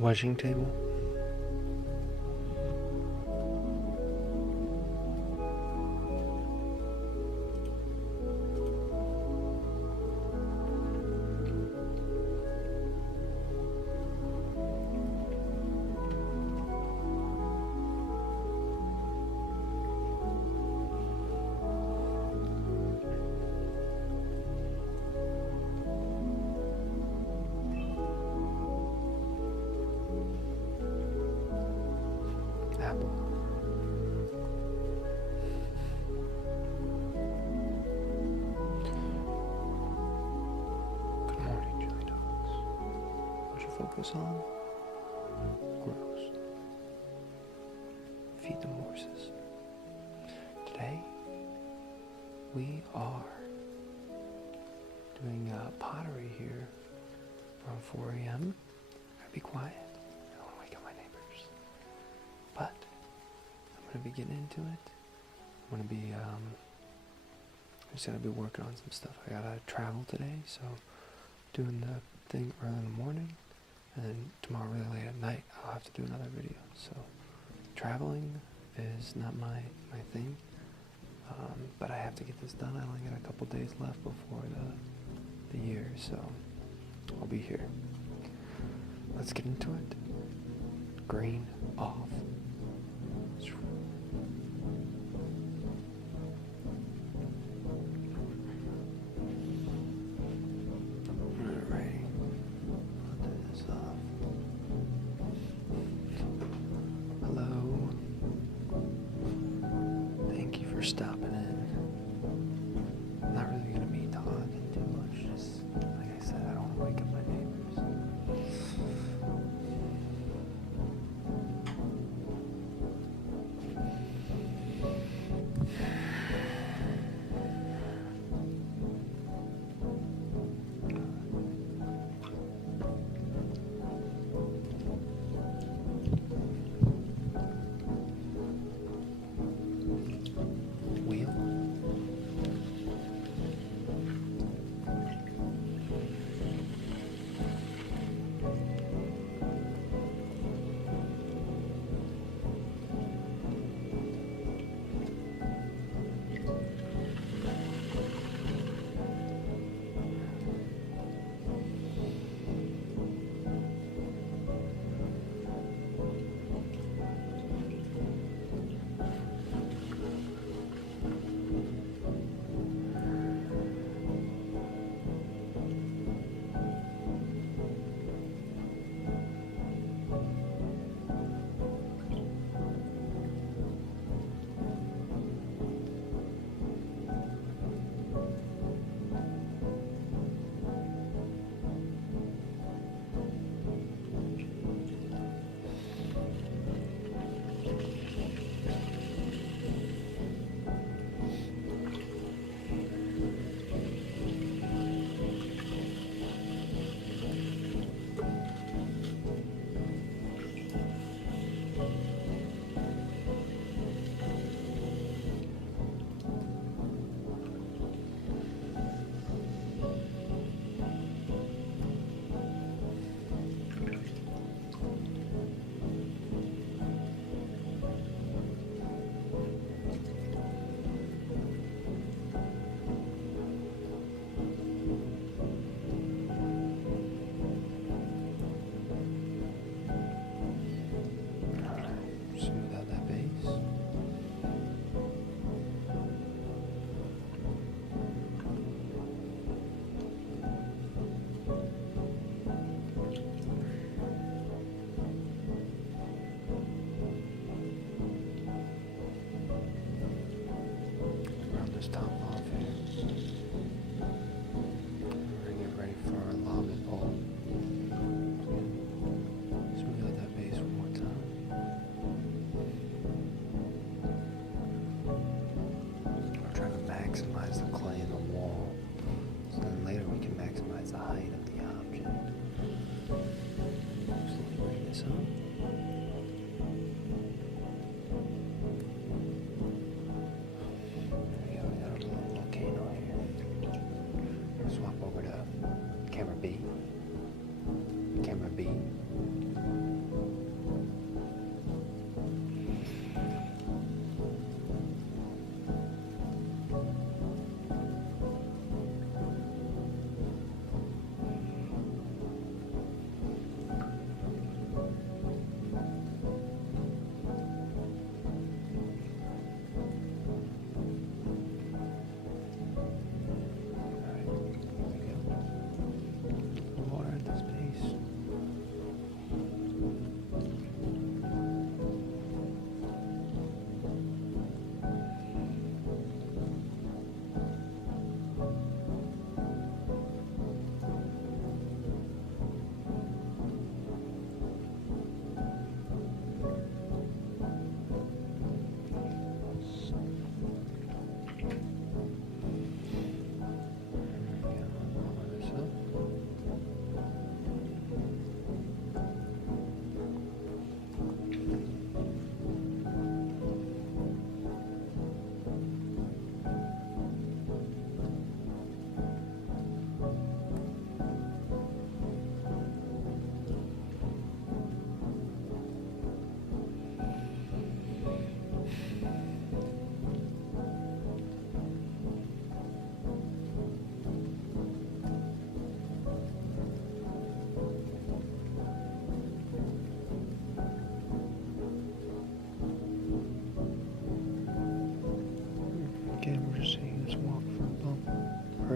wedging table. Apple. Good morning, Chili Dogs. What you focus on? Gross. Feed them horses. Today, we are doing pottery here around 4 a.m. Gotta be quiet. I don't want to wake up my neighbors. But I'm going to be getting into it. I'm going to be, I just got to be working on some stuff. I got to travel today, so doing the thing early in the morning, and then tomorrow really late at night I'll have to do another video. So traveling is not my thing, but I have to get this done. I only got a couple days left before the year, so I'll be here. Let's get into it. Green off. Alright, I'll do this off. Hello. Thank you for stopping in. I'm not really going to be talking too much, just like I said, I don't want to wake up my neighbors. Wheel. Smooth out that base. Round this top off here. We're gonna get ready for our lava bowl. Smooth out that base one more time. We're trying to maximize the clay in the wall, so then later we can maximize the height of the object. Slowly bring this up. There we go, we got a little volcano here. We'll swap over to camera B. Camera B.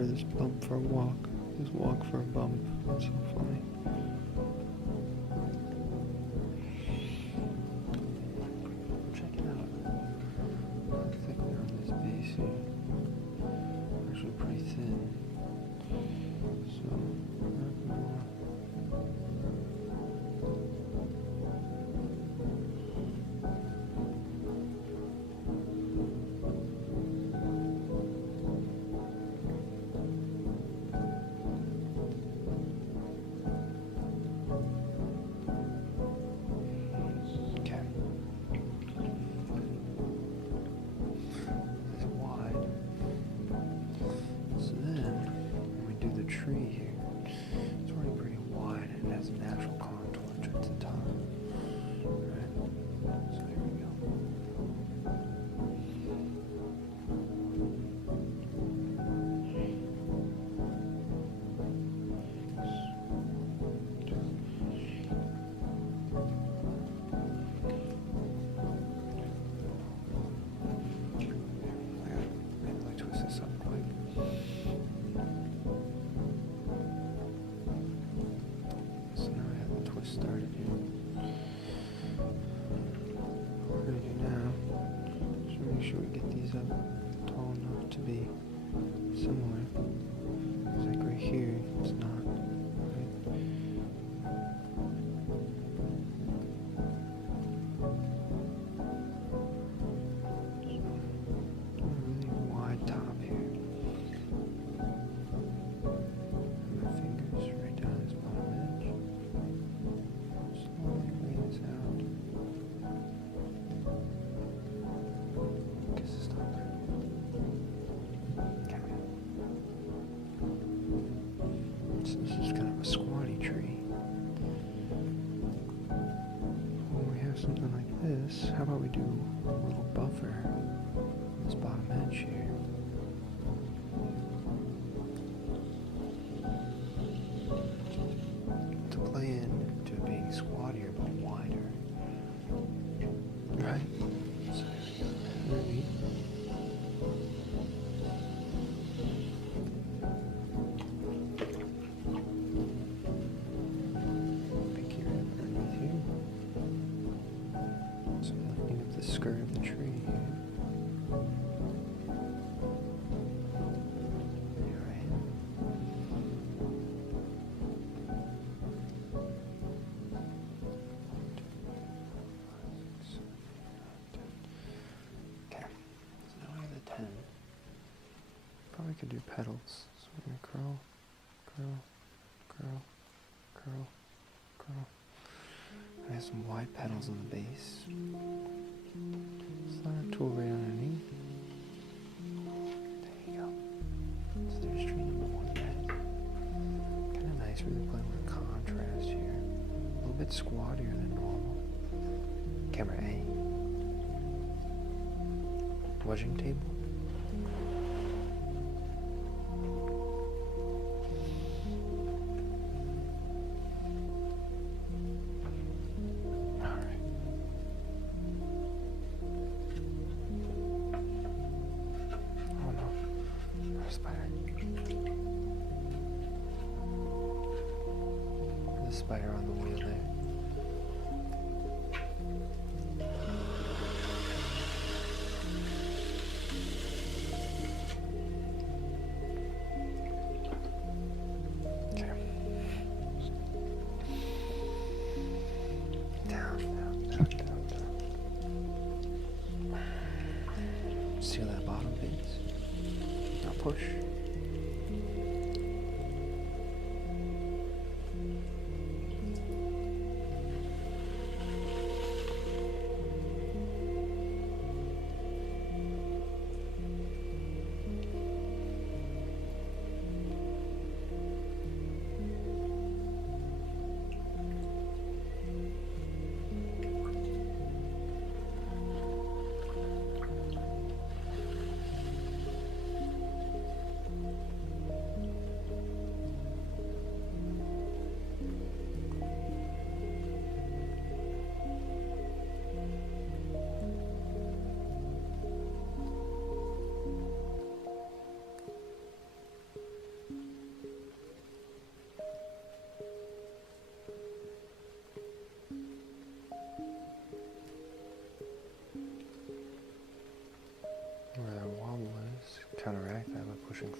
this bump for a walk. This walk for a bump. That's so funny. Check it out. How thick they're on this base here. Actually pretty thin. So, tree here. It's already pretty wide and it has a natural contour towards the top. Right? So there we go. Maybe I twist this up quick. Started here. What we're going to do now is make sure we get these up tall enough to be similar. It's like right here, it's not. Right? So, a really wide top here. And my fingers right down this bottom edge. Slowly lay this out. Kiss the stopper. Okay. So this is kind of a squatty tree. When we have something like this, how about we do a little buffer on this bottom edge here? To play into it being squattier but wider. Right? So there we go. Pinky right underneath here. So I'm lifting up the skirt of the tree here. There I am. Okay, so now we have the 10. Probably could do petals. So we're going to curl, curl, curl, curl, curl. I have some wide petals on the base. Slide our tool right underneath. There you go. So there's tree number 1 red. Kind of nice, really playing with contrast here. A little bit squattier than normal. Camera A. Wedging table. Alright. Oh no. There's a spider. There's a spider on the wheel there. Seal that bottom base. Now push.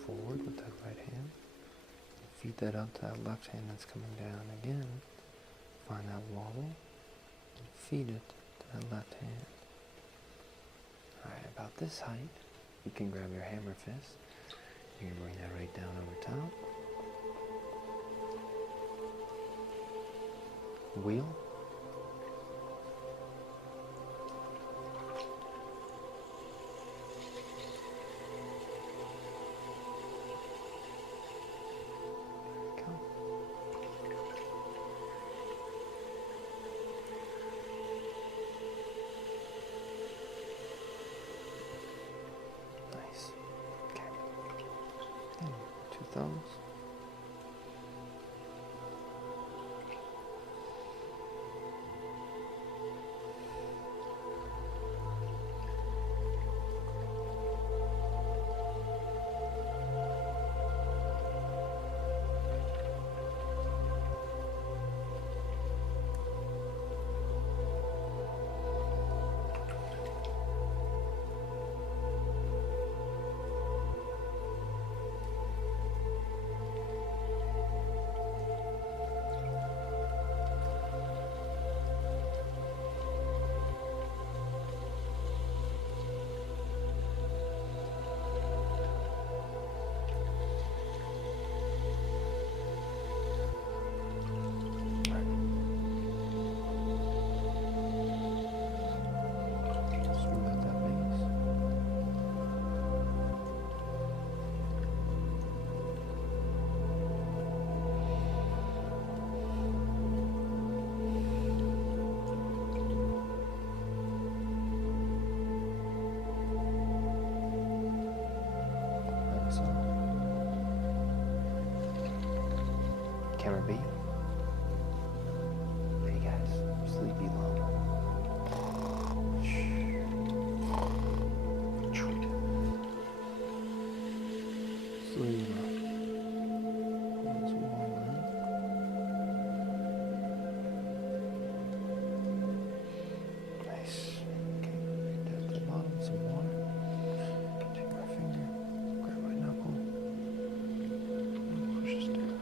forward with that right hand. Feed that up to that left hand that's coming down again. Find that wobble and feed it to that left hand. Alright, about this height, you can grab your hammer fist. You can bring that right down over top. Wheel. Two thumbs. Camera B. Hey guys, sleepy long. Sleep. Nice. Okay, down to the bottom, some water. Take my finger, grab my knuckle, and push us down.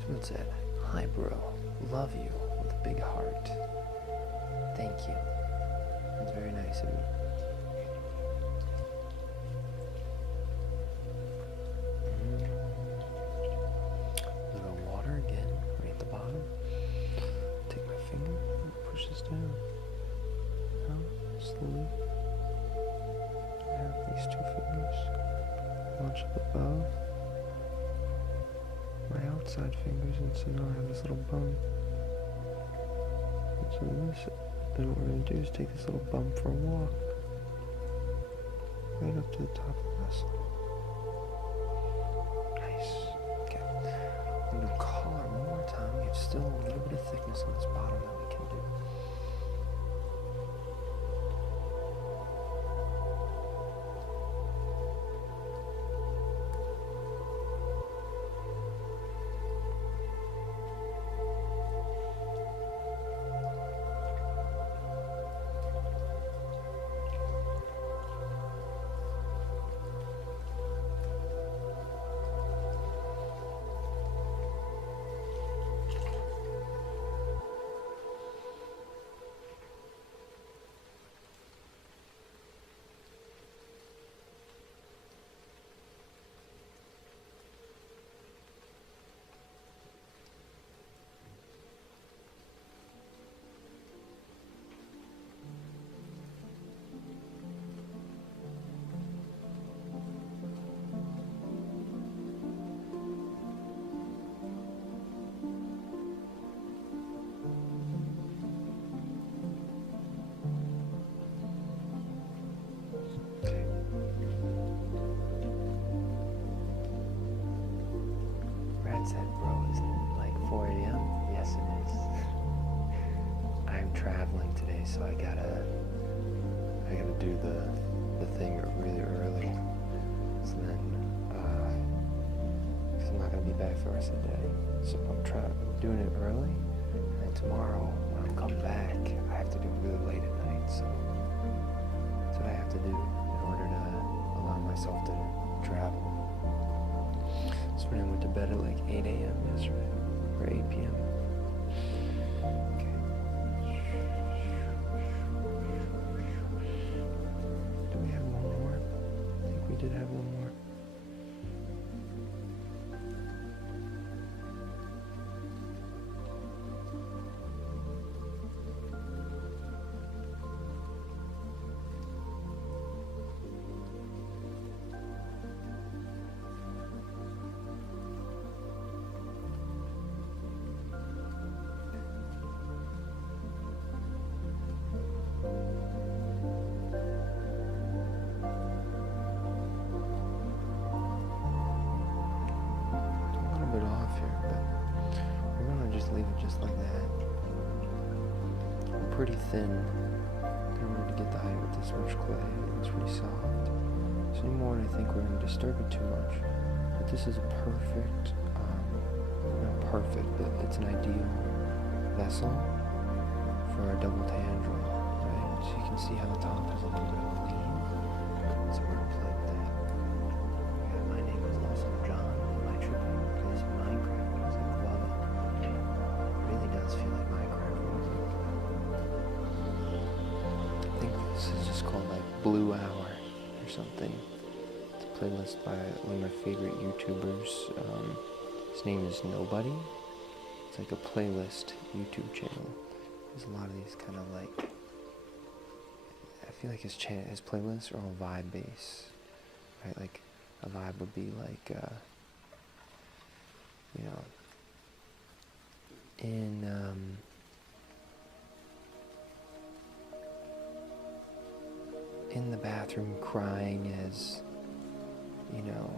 Someone said, "Hi bro, love you," with a big heart. Thank you. That's very nice of you. A little water again, right at the bottom. Take my finger and push this down. Now, slowly. I have these two fingers. Launch up above my outside fingers, and so now I have this little bump. And so then what we're going to do is take this little bump for a walk, right up to the top of the vessel. Nice. Okay. I'm going to collar one more time. We have still a little bit of thickness on this bottom that we can do. Said, bro, isn't it like 4 a.m.? Yes, it is. I'm traveling today, so I I gotta do the thing really early. So then, because I'm not gonna be back for the rest of the day. So I'm doing it early. And then tomorrow, when I'm coming back, I have to do it really late at night. So that's what I have to do in order to allow myself to travel. So when I went to bed at like 8 a.m. yesterday, or 8 p.m. Okay. Do we have one more? I think we did have one more. Leave it just like that. I'm pretty thin in order to get the height with this much clay. It's pretty soft. So anymore, I think we're going to disturb it too much. But this is a perfect, not perfect, but it's an ideal vessel for a double tendril, right? So you can see how the top has a little bit of a lean. So we're going to play with that. Yeah, my name is also John, and my trip plays Minecraft. Does feel like Minecraft music. I think this is just called like Blue Hour or something. It's a playlist by one of my favorite YouTubers. His name is Nobody. It's like a playlist YouTube channel. There's a lot of these kind of like, I feel like his playlists are all vibe based, right? Like a vibe would be like, you know, in the bathroom crying as, you know,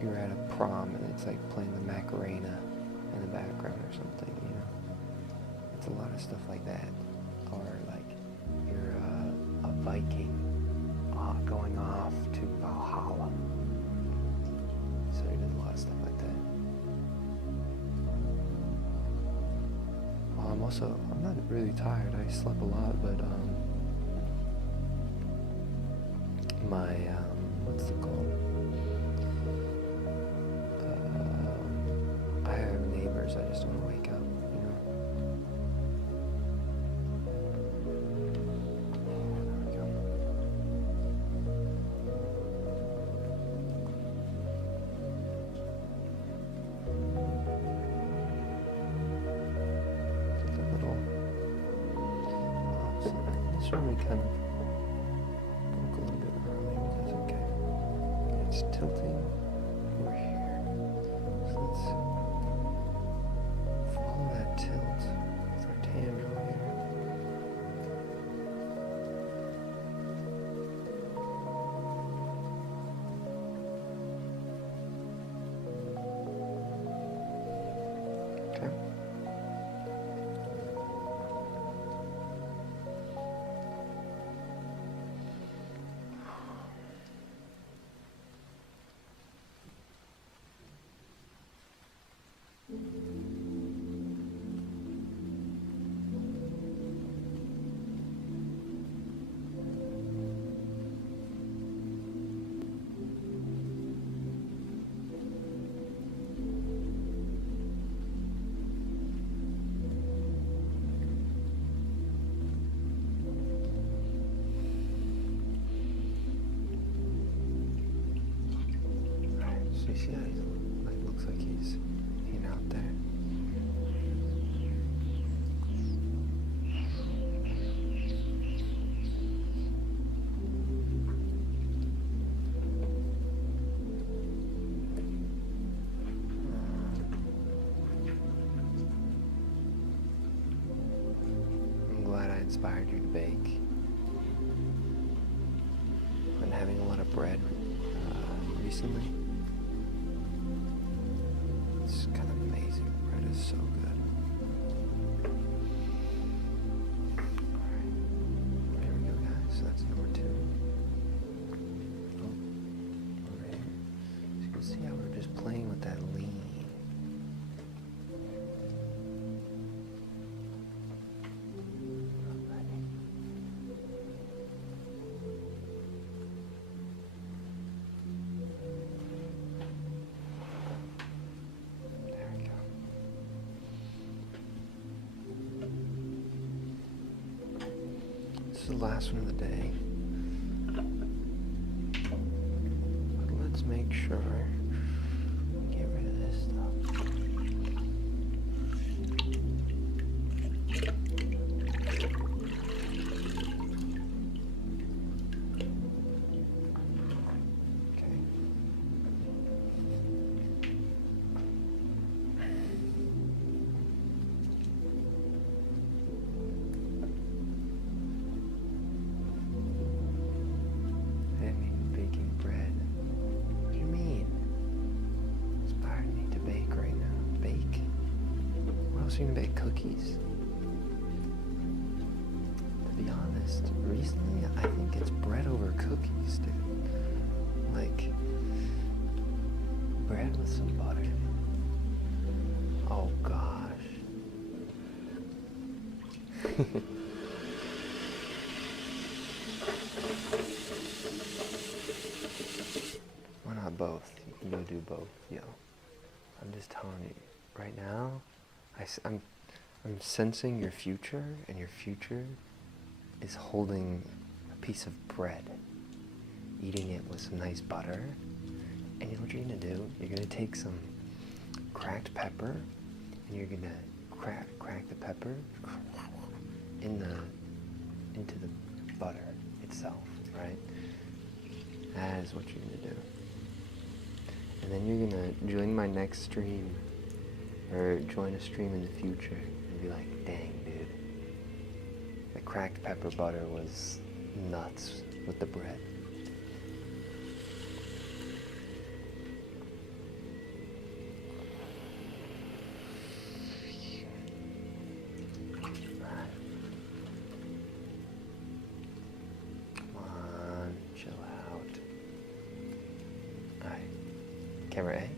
you're at a prom and it's like playing the Macarena in the background or something, you know. It's a lot of stuff like that. Or like you're a Viking going off to Valhalla. So he does a lot of stuff like that. I'm not really tired. I slept a lot, but my what's it called? I have neighbors. I just don't want to wake up, you know. There we go. This one we kind of broke a little bit early, but that's okay. It's tilting over here. So let's follow that tilt with our tendril here. Okay. So you see how he looks like he's hanging out there. I'm glad I inspired you to bake. I've been having a lot of bread recently. It's kind of amazing. Bread is so good. Alright. that's number 2. Oh, over here. So you can see how we're just playing with that lean. This is the last one of the day. But let's make sure we get rid of this stuff. Okay. You can bake cookies. To be honest, recently I think it's bread over cookies, dude. Like bread with some butter. Oh gosh. Why not both? You can do both, yo. I'm just telling you, right now, I'm sensing your future, and your future is holding a piece of bread, eating it with some nice butter. And you know what you're gonna do? You're gonna take some cracked pepper, and you're gonna crack the pepper into the butter itself, right? That is what you're gonna do. And then you're gonna join my next stream, or join a stream in the future, and be like, dang, dude, the cracked pepper butter was nuts with the bread. Come on, chill out. Alright, camera A.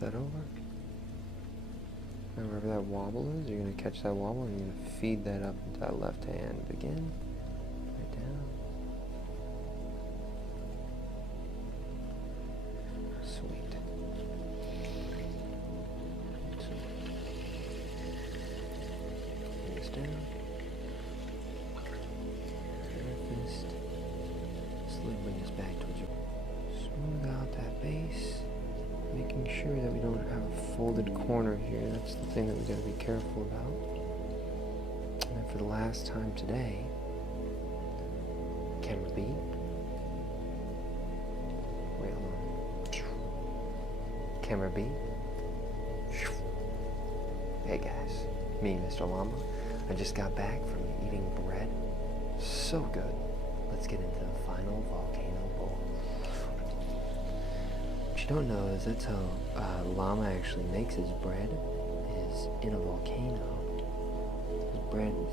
That over. And wherever that wobble is, you're going to catch that wobble and you're going to feed that up into that left hand again. Right down. Sweet. Bring this down. Fist. Slowly bring this back towards you. Smooth out that base. Making sure that we don't have a folded corner here. That's the thing that we gotta be careful about. And then for the last time today, camera B. Wait, hold on. Camera B. Hey guys, me, Mr. Llama. I just got back from eating bread. So good. Let's get into the final volcano bowl. What you don't know is that's how Llama actually makes his bread, is in a volcano.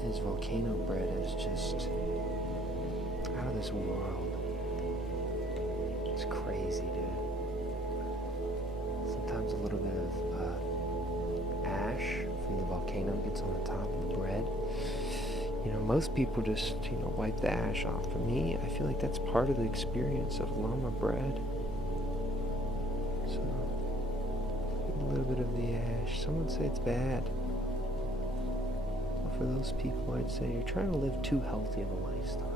His volcano bread is just out of this world. It's crazy, dude. Sometimes a little bit of ash from the volcano gets on the top of the bread. You know, most people just, wipe the ash off. For me, I feel like that's part of the experience of Llama bread. So, a little bit of the ash. Some would say it's bad. But for those people, I'd say you're trying to live too healthy of a lifestyle.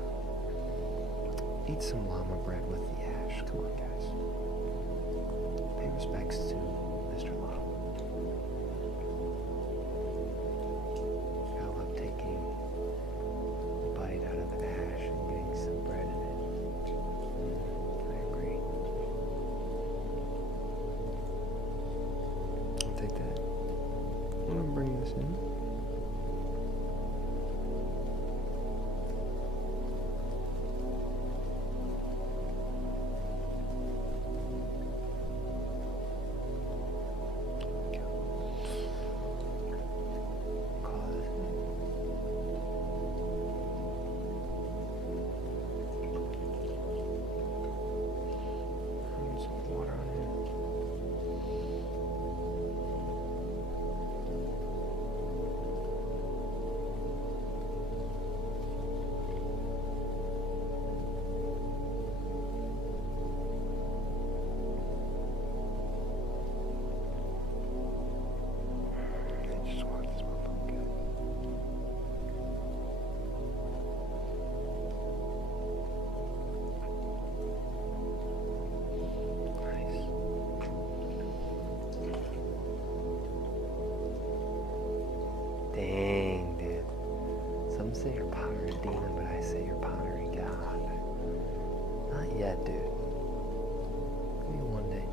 Eat some Llama bread with the ash. Come on, guys. Pay respects to Mr. Llama. I love taking a bite out of ash and getting some bread in it. I agree. I'll take that. I'm gonna bring this in.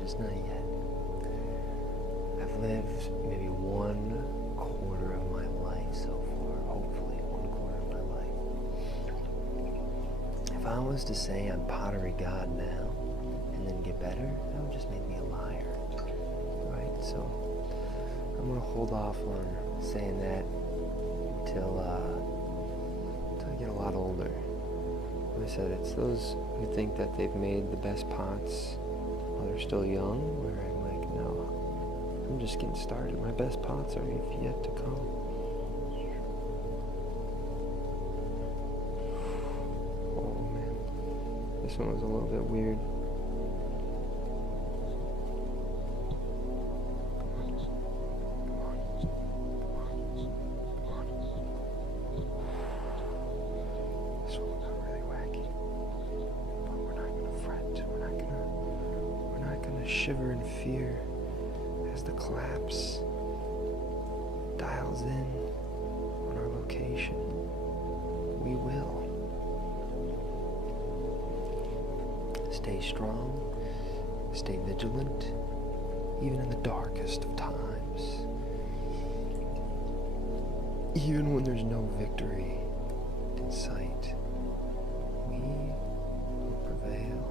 just not yet. I've lived maybe 1/4 of my life so far, hopefully 1/4 of my life. If I was to say I'm Pottery God now, and then get better, that would just make me a liar, right? So I'm gonna hold off on saying that until I get a lot older. Like I said, it's those who think that they've made the best pots while they're still young, where I'm like, no, I'm just getting started. My best pots are yet to come. Oh man, this one was a little bit weird. Shiver in fear as the collapse dials in on our location. We will stay strong, stay vigilant, even in the darkest of times. Even when there's no victory in sight, we will prevail.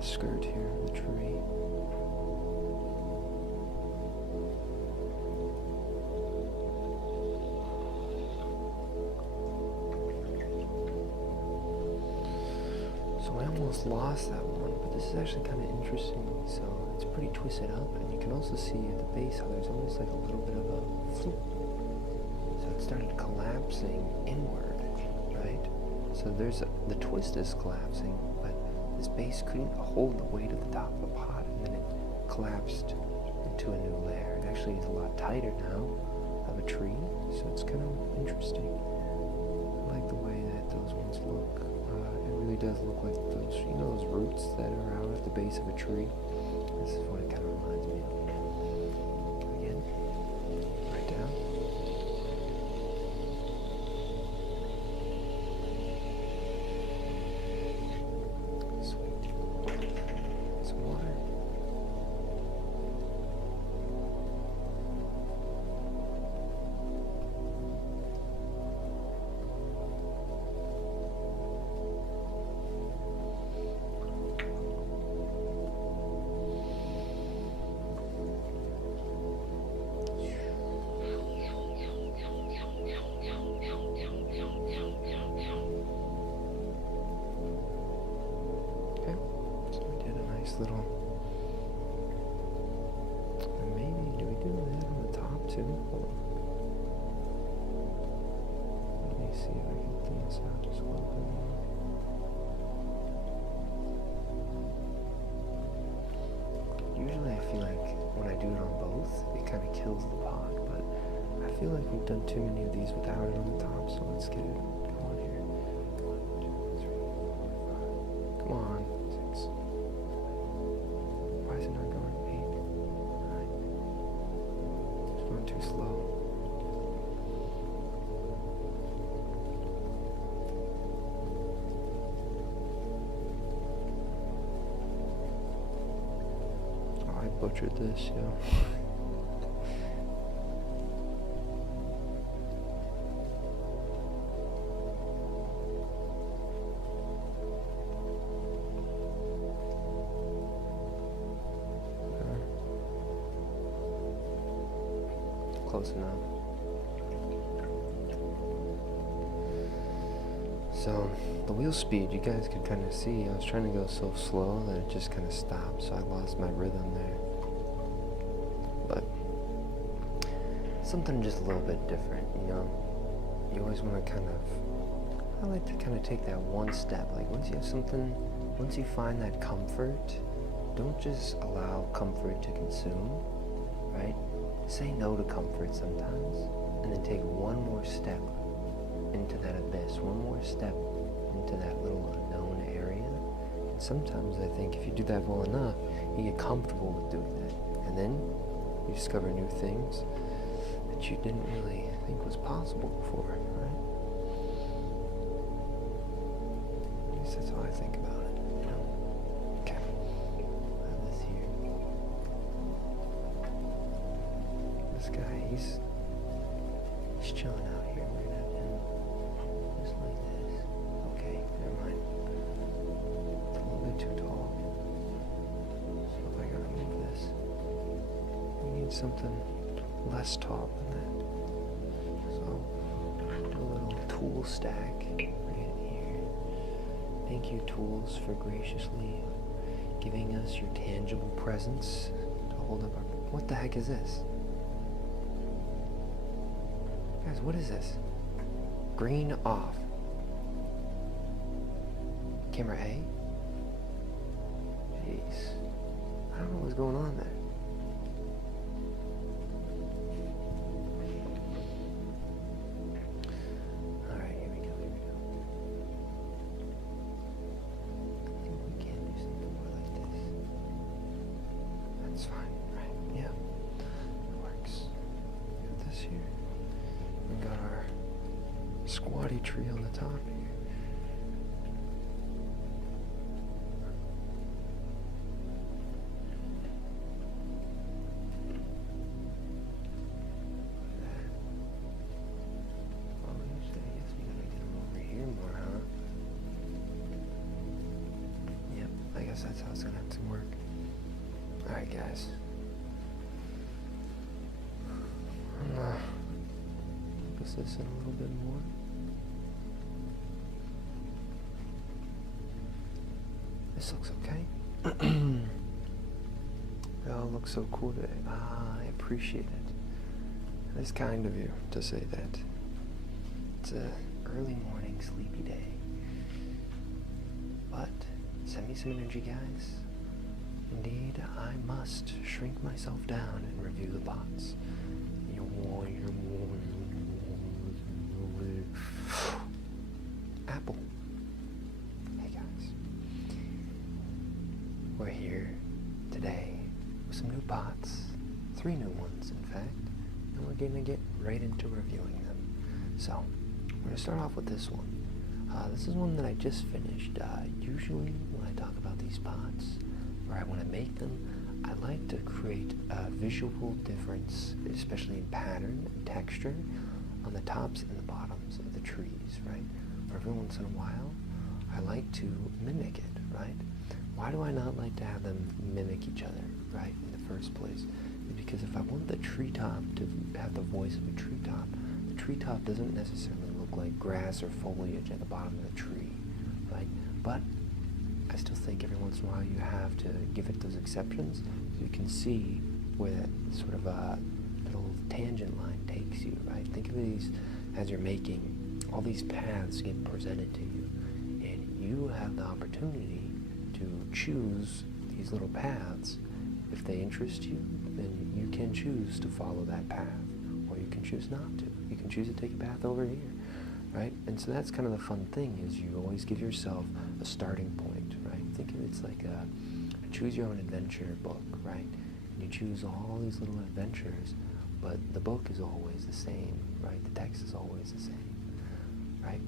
Skirt here of the tree. So I almost lost that one, but this is actually kind of interesting. So it's pretty twisted up, and you can also see at the base how there's almost like a little bit of a floop. So it started collapsing inward, right? So the twist is collapsing, but this base couldn't hold the weight of the top of the pot, and then it collapsed into a new layer. It actually is a lot tighter now of a tree, so it's kind of interesting. I like the way that those ones look. It really does look like those, those roots that are out at the base of a tree. This is what it kind of reminds me of. Again, right down. Little, and maybe do we do that on the top too? Hold on. Let me see if I can thin this out just a little bit more. Usually I feel like when I do it on both, it kind of kills the pot, but I feel like we've done too many of these without it on the top, so let's get it going here. 1, 2, 3, 4, 5. Come on. Why is it not going? 8, 9. It's going too slow. Oh, I butchered this, yo. Close enough. So the wheel speed, you guys could kind of see, I was trying to go so slow that it just kind of stopped, so I lost my rhythm there. But something just a little bit different, you know. You always want to I like to kind of take that one step. Like once you have something, once you find that comfort, don't just allow comfort to consume, right? Say no to comfort sometimes, and then take one more step into that abyss, one more step into that little unknown area. And sometimes I think if you do that well enough, you get comfortable with doing that. And then you discover new things that you didn't really think was possible before, right? At least that's how I think about it, you know? Okay. I have this here. This guy, he's chilling out here. We're gonna have him just like this. Okay, never mind. It's a little bit too tall. So if I gotta move this, we need something less tall than that. So do a little tool stack right in here. Thank you, tools, for graciously giving us your tangible presence to hold up our... What the heck is this? Guys, what is this? Green off. Camera A? Jeez. I don't know what's going on there. Alright, here we go. I think we can do something more like this. That's fine, right? Yeah. It works. Got this here. We got our squatty tree on the top here. Oh, you say, yes, we gotta get them over here more, huh? Yep, I guess that's how it's gonna have to work. Alright, guys. Focus this in a little bit more. This looks okay. It all looks so cool today. I appreciate it. It's kind of you to say that. It's a early morning, sleepy day. But send me some energy, guys. Indeed, I must shrink myself down and review the pots. Apple. Hey guys. We're here today with some new pots. 3 new ones, in fact. And we're gonna get right into reviewing them. So, we're gonna start off with this one. This is one that I just finished. Usually, when I talk about these pots, or I want to make them, I like to create a visual difference, especially in pattern and texture, on the tops and the bottoms of the trees, right? Or every once in a while, I like to mimic it, right? Why do I not like to have them mimic each other, right, in the first place? Because if I want the treetop to have the voice of a treetop, the treetop doesn't necessarily look like grass or foliage at the bottom of the tree, right? But I still think every once in a while you have to give it those exceptions so you can see where that sort of a little tangent line takes you, right? Think of these as you're making, all these paths get presented to you, and you have the opportunity to choose these little paths. If they interest you, then you can choose to follow that path, or you can choose not to. You can choose to take a path over here, right? And so that's kind of the fun thing, is you always give yourself a starting point, right? Think of it's like a choose your own adventure book, right? And you choose all these little adventures, but the book is always the same, right? The text is always the same, right?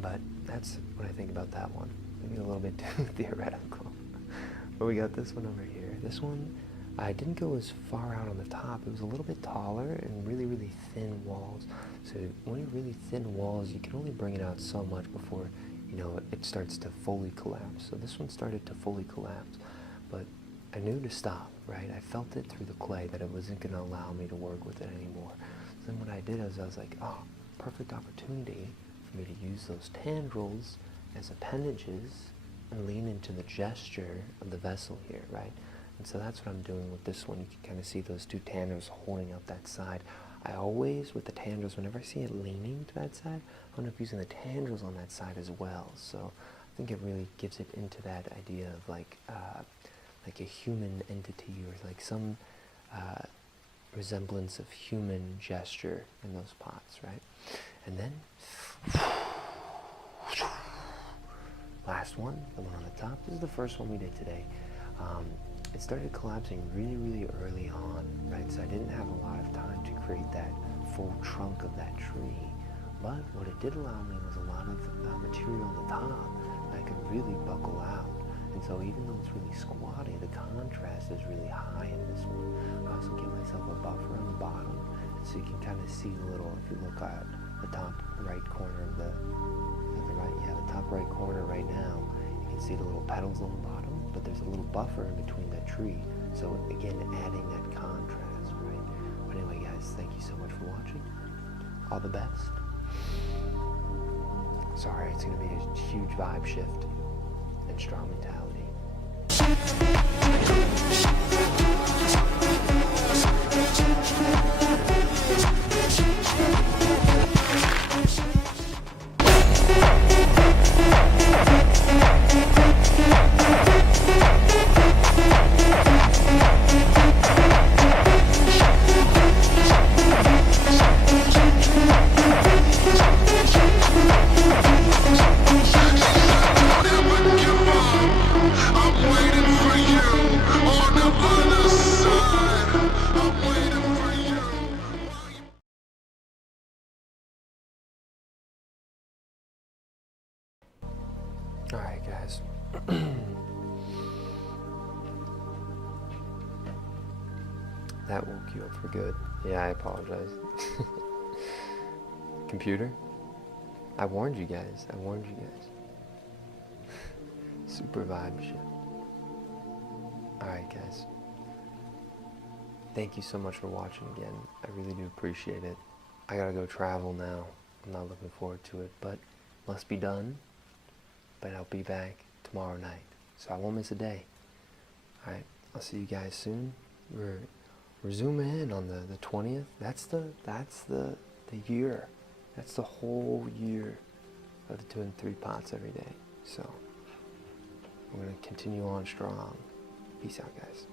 But that's what I think about that one. Maybe a little bit too theoretical. But we got this one over here. This one, I didn't go as far out on the top. It was a little bit taller and really, really thin walls. So when you have really thin walls, you can only bring it out so much before, you know, it starts to fully collapse. So this one started to fully collapse, but I knew to stop, right? I felt it through the clay that it wasn't going to allow me to work with it anymore. So then what I did is I was like, oh, perfect opportunity for me to use those tendrils as appendages and lean into the gesture of the vessel here, right? And so that's what I'm doing with this one. You can kind of see those two tandem holding up that side. I always, with the tendrils, whenever I see it leaning to that side, I end up using the tendrils on that side as well. So I think it really gives it into that idea of like a human entity, or like some resemblance of human gesture in those pots, right? And then last one, the one on the top, this is the first one we did today. It started collapsing really, really early on, right? So I didn't have a lot of time to create that full trunk of that tree. But what it did allow me was a lot of material on the top that I could really buckle out. And so even though it's really squatty, the contrast is really high in this one. I also give myself a buffer on the bottom, so you can kind of see a little, if you look at the top right corner of the top right corner right now, you can see the little petals on the bottom, but there's a little buffer in between that tree. So again, adding that contrast, right? But anyway, guys, thank you so much for watching. All the best. Sorry, it's going to be a huge vibe shift and strong mentality. Alright, guys. That woke you up for good. Yeah, I apologize. Computer? I warned you guys. Super vibe shit. Alright, guys. Thank you so much for watching again. I really do appreciate it. I gotta go travel now. I'm not looking forward to it, but must be done. But I'll be back tomorrow night, so I won't miss a day. Alright, I'll see you guys soon. We're zooming in on the 20th. That's the year. That's the whole year of doing 3 pots every day. So we're gonna continue on strong. Peace out, guys.